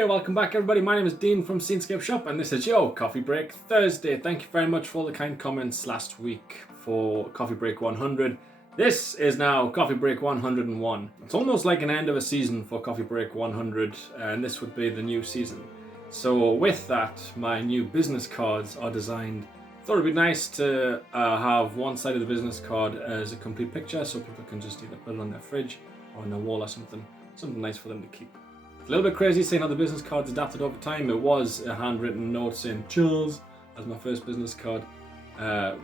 Hey, welcome back everybody. My name is Dean from Scenescapeshop and this is your Coffee Break Thursday. Thank you very much for all the kind comments last week for Coffee Break 100. This is now Coffee Break 101. It's almost like an end of a season for Coffee Break 100 and this would be the new season. So with that, my new business cards are designed. Thought it'd be nice to have one side of the business card as a complete picture so people can just either put it on their fridge or on their wall or something nice for them to keep. It's a little bit crazy seeing how the business cards adapted over time. It was a handwritten note saying Charles as my first business card,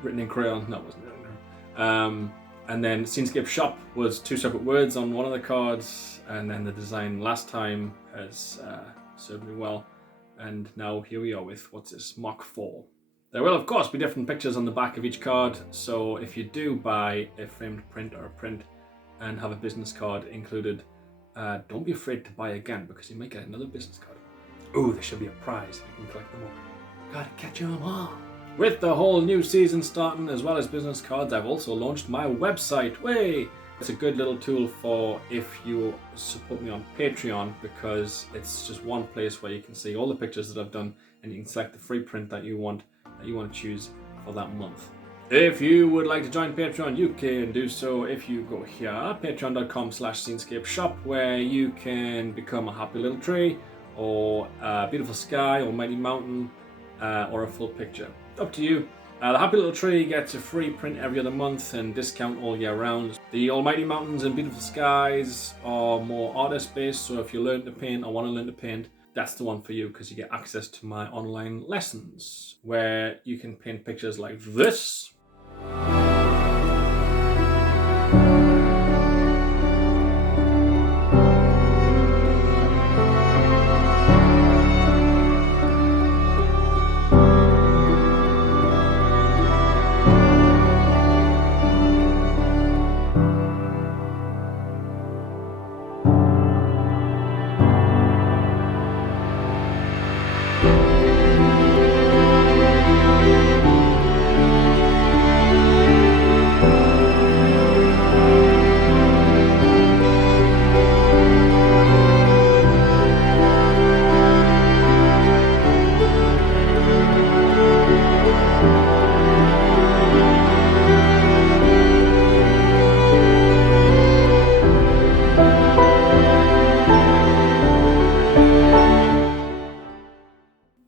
written in crayon. No, it wasn't written in crayon. And then Scenescapeshop was two separate words on one of the cards, and then the design last time has served me well. And now here we are with, what's this, Mach 4. There will of course be different pictures on the back of each card, so if you do buy a framed print or a print and have a business card included, don't be afraid to buy again because you might get another business card. Ooh, there should be a prize if you can collect them all. Gotta catch them all. With the whole new season starting as well as business cards, I've also launched my website. Way! It's a good little tool for if you support me on Patreon because it's just one place where you can see all the pictures that I've done and you can select the free print that you want to choose for that month. If you would like to join Patreon, you can do so if you go here, patreon.com/scenescapeshop, where you can become a happy little tree, or a beautiful sky, or mighty mountain, or a full picture. Up to you. The happy little tree gets a free print every other month and discount all year round. The almighty mountains and beautiful skies are more artist-based, so if you learn to paint or want to learn to paint, that's the one for you because you get access to my online lessons, where you can paint pictures like this.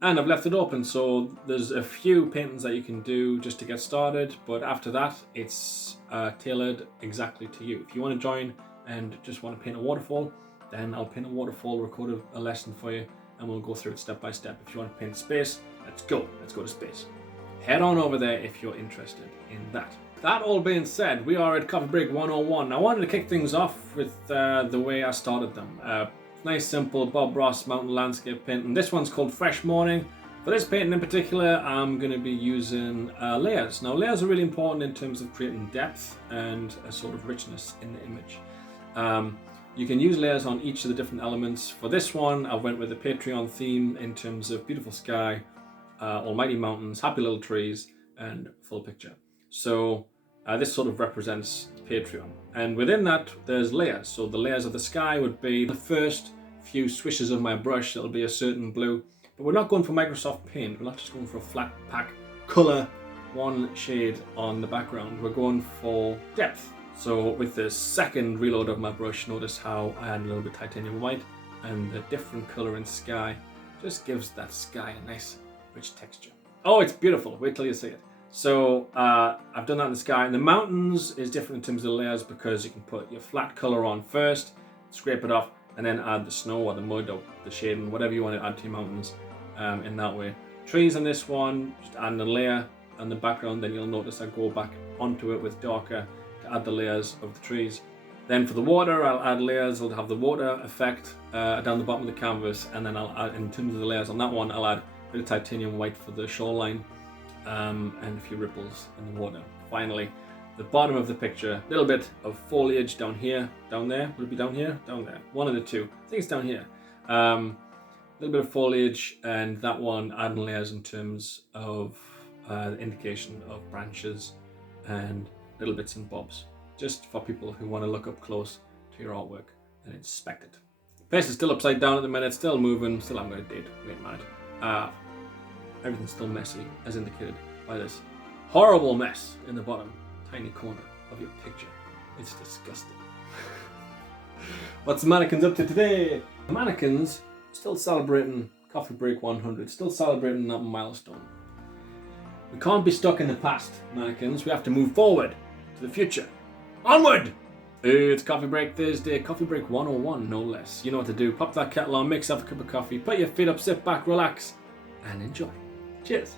And I've left it open, so there's a few paintings that you can do just to get started, but after that it's tailored exactly to you. If you want to join and just want to paint a waterfall, then I'll paint a waterfall, record a lesson for you, and we'll go through it step by step. If you want to paint space, let's go to space. Head on over there if you're interested in that. That all being said, we are at Coffee Break 101. I wanted to kick things off with the way I started them. Nice simple Bob Ross mountain landscape painting. This one's called Fresh Morning. For this painting in particular, I'm going to be using layers. Now layers are really important in terms of creating depth and a sort of richness in the image. You can use layers on each of the different elements. For this one, I went with the Patreon theme in terms of beautiful sky, almighty mountains, happy little trees, and full picture. So this sort of represents Patreon. And within that, there's layers. So the layers of the sky would be the first few swishes of my brush. It'll be a certain blue. But we're not going for Microsoft Paint. We're not just going for a flat pack color, one shade on the background. We're going for depth. So with the second reload of my brush, notice how I add a little bit of titanium white, and the different color in sky just gives that sky a nice rich texture. Oh, it's beautiful. Wait till you see it. So I've done that in the sky. And the mountains is different in terms of the layers because you can put your flat color on first, scrape it off, and then add the snow or the mud or the shading, whatever you want to add to your mountains in that way. Trees on this one, just adding a layer on the background, then you'll notice I go back onto it with darker to add the layers of the trees. Then for the water, I'll add layers. I'll have the water effect down the bottom of the canvas, and then I'll add, in terms of the layers on that one, I'll add a bit of titanium white for the shoreline. And a few ripples in the water. Finally, the bottom of the picture, a little bit of foliage down here, down there. Would it be down here? Down there. One of the two. I think it's down here. A little bit of foliage, and that one adding layers in terms of the indication of branches and little bits and bobs, just for people who want to look up close to your artwork and inspect it. Face is still upside down at the minute, still moving, still haven't got a date. Wait, mad. Everything's still messy, as indicated by this horrible mess in the bottom tiny corner of your picture. It's disgusting. What's the mannequins up to today? The mannequins still celebrating Coffee Break 100, still celebrating that milestone. We can't be stuck in the past, mannequins. We have to move forward to the future. Onward! It's Coffee Break Thursday, Coffee Break 101, no less. You know what to do. Pop that kettle on, make yourself a cup of coffee, put your feet up, sit back, relax, and enjoy. Cheers.